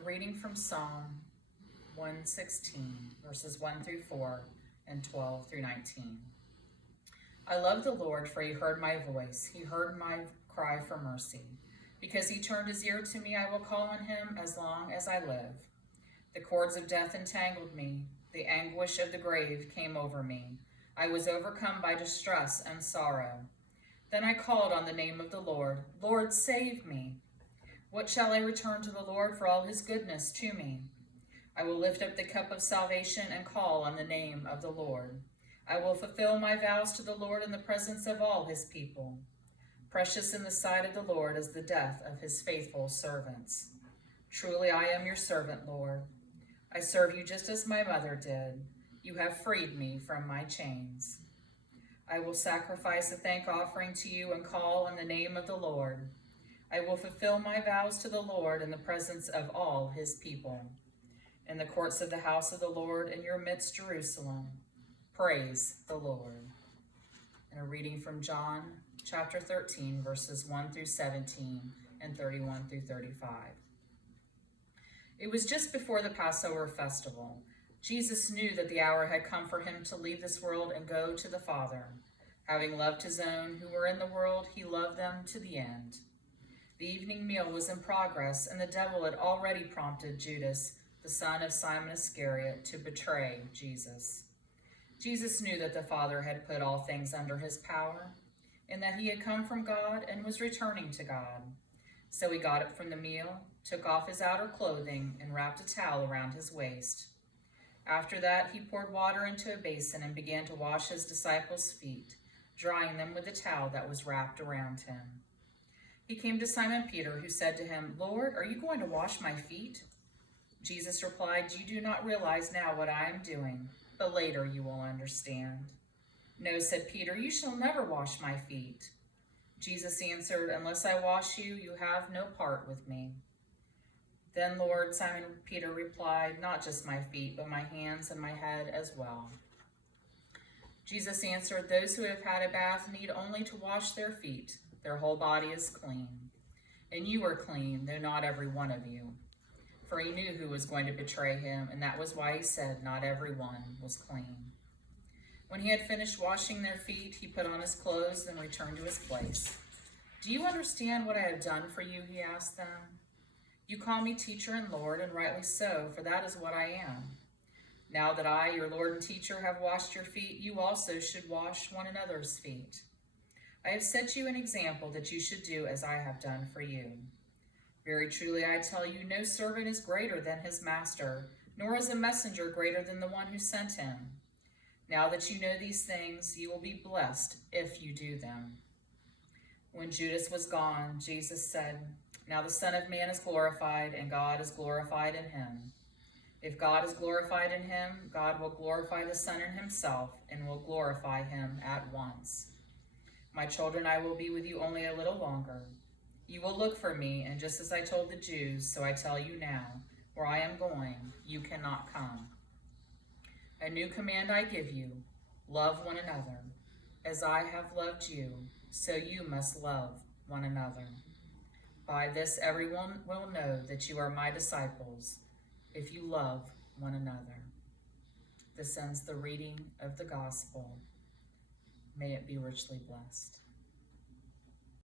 A reading from Psalm 116, verses 1 through 4 and 12 through 19. I love the Lord, for he heard my voice. He heard my cry for mercy. Because he turned his ear to me, I will call on him as long as I live. The cords of death entangled me. The anguish of the grave came over me. I was overcome by distress and sorrow. Then I called on the name of the Lord. Lord, save me. What shall I return to the Lord for all his goodness to me? I will lift up the cup of salvation and call on the name of the Lord. I will fulfill my vows to the Lord in the presence of all his people. Precious in the sight of the Lord is the death of his faithful servants. Truly I am your servant, Lord. I serve you just as my mother did. You have freed me from my chains. I will sacrifice a thank offering to you and call on the name of the Lord. I will fulfill my vows to the Lord in the presence of all his people. In the courts of the house of the Lord, in your midst, Jerusalem. Praise the Lord. And a reading from John chapter 13, verses 1 through 17 and 31 through 35. It was just before the Passover festival. Jesus knew that the hour had come for him to leave this world and go to the Father. Having loved his own who were in the world, he loved them to the end. The evening meal was in progress, and the devil had already prompted Judas, the son of Simon Iscariot, to betray Jesus. Jesus knew that the Father had put all things under his power, and that he had come from God and was returning to God. So he got up from the meal, took off his outer clothing, and wrapped a towel around his waist. After that, he poured water into a basin and began to wash his disciples' feet, drying them with the towel that was wrapped around him. He came to Simon Peter, who said to him, Lord, are you going to wash my feet? Jesus replied, You do not realize now what I am doing, but later you will understand. No, said Peter, you shall never wash my feet. Jesus answered, Unless I wash you, you have no part with me. Then, Lord, Simon Peter replied, Not just my feet, but my hands and my head as well. Jesus answered, Those who have had a bath need only to wash their feet. Their whole body is clean. And you are clean, though not every one of you. For he knew who was going to betray him, and that was why he said, Not everyone was clean. When he had finished washing their feet, he put on his clothes and returned to his place. Do you understand what I have done for you? He asked them. You call me teacher and Lord, and rightly so, for that is what I am. Now that I, your Lord and teacher, have washed your feet, you also should wash one another's feet. I have set you an example that you should do as I have done for you. Very truly I tell you, no servant is greater than his master, nor is a messenger greater than the one who sent him. Now that you know these things, you will be blessed if you do them. When Judas was gone, Jesus said, Now the Son of Man is glorified, and God is glorified in him. If God is glorified in him, God will glorify the Son in himself, and will glorify him at once. My children, I will be with you only a little longer. You will look for me, and just as I told the Jews, so I tell you now, where I am going, you cannot come. A new command I give you, love one another. As I have loved you, so you must love one another. By this everyone will know that you are my disciples, if you love one another. This ends the reading of the gospel. May it be richly blessed.